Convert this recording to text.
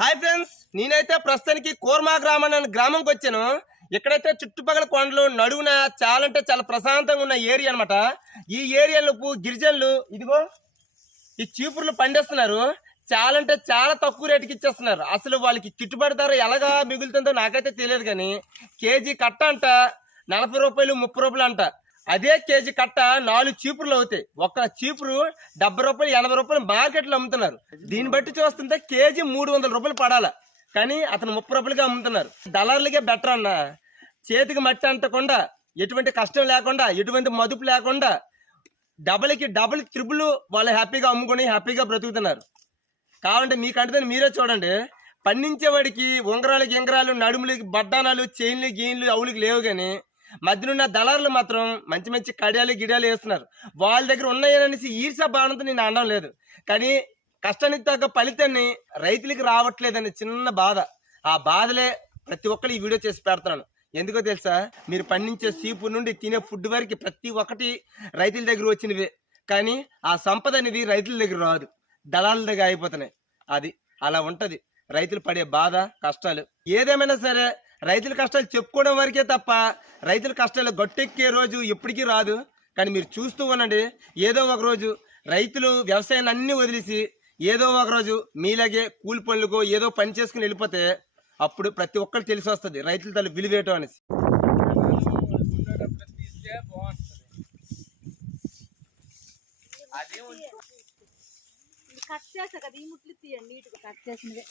Hi friends, నేనైతే ప్రస్తుతానికి కోర్మా గ్రామం అనే గ్రామంకి వచ్చాను. ఇక్కడైతే చుట్టుపక్కల కొండలు నడువున చాలా అంటే చాలా ప్రశాంతంగా ఉన్న ఏరియా అనమాట. ఈ ఏరియాలో గిరిజనులు ఇదిగో ఈ చీపుర్లు పండిస్తున్నారు. చాలా అంటే చాలా తక్కువ రేటుకి ఇచ్చేస్తున్నారు. అసలు వాళ్ళకి గిట్టుబాటు ధర ఎలాగా మిగులుతుందో నాకైతే తెలియదు, కానీ కేజీ కట్ట అంట 40 రూపాయలు 30 రూపాయలు అంట. అదే కేజీ కట్ట 4 చీపుర్లు అవుతాయి. ఒక చీపురు 70 రూపాయలు 80 రూపాయలు మార్కెట్లో అమ్ముతున్నారు. దీన్ని బట్టి చూస్తుంటే కేజీ 300 రూపాయలు పడాల, కానీ అతను 30 రూపాయలుగా అమ్ముతున్నారు. దళారులకే బెటర్ అన్న. చేతికి మట్టి అంటకుండా, ఎటువంటి కష్టం లేకుండా, ఎటువంటి మదుపు లేకుండా డబల్కి డబుల్ త్రిబుల్ వాళ్ళు హ్యాపీగా అమ్ముకొని హ్యాపీగా బ్రతుకుతున్నారు. కావాలంటే మీకంటే మీరే చూడండి. పండించేవాడికి ఉంగరాలు గింగరాలు నడుములకి బడ్డానాలు చైన్లు గీన్లు అవులకి లేవు, కానీ మధ్యనున్న దళారులు మాత్రం మంచి మంచి కడియాలు గిడియాలు వేస్తున్నారు. వాళ్ళ దగ్గర ఉన్నాయనేసి ఈర్షా బాణంతో నేను అనడం లేదు, కానీ కష్టానికి తగ్గ ఫలితాన్ని రైతులకి రావట్లేదని చిన్న బాధ. ఆ బాధలే ప్రతి ఒక్కరు ఈ వీడియో చేసి పెడుతున్నాను. ఎందుకో తెలుసా, మీరు పండించే సీపు నుండి తినే ఫుడ్ వరకు ప్రతి ఒక్కటి రైతుల దగ్గర వచ్చినవే, కానీ ఆ సంపద అనేది రైతుల దగ్గర రాదు, దళాల దగ్గర అయిపోతున్నాయి. అది అలా ఉంటది రైతులు పడే బాధ కష్టాలు. ఏదేమైనా సరే రైతుల కష్టాలు చెప్పుకోవడం వరకే తప్ప రైతుల కష్టాలు గట్టెక్కే రోజు ఎప్పటికీ రాదు. కానీ మీరు చూస్తూ ఉండండి, ఏదో ఒక రోజు రైతులు వ్యవసాయాన్ని అన్ని వదిలేసి ఏదో ఒక రోజు మీలాగే కూలి పనులకో ఏదో పని చేసుకుని వెళ్ళిపోతే అప్పుడు ప్రతి ఒక్కరు తెలిసి వస్తుంది రైతుల తల్లి విలువేయటం అనేసి. కట్ చేస్తా కదా, ఈ ముట్లు తీయండి నీట్గా కట్ చేసినవే.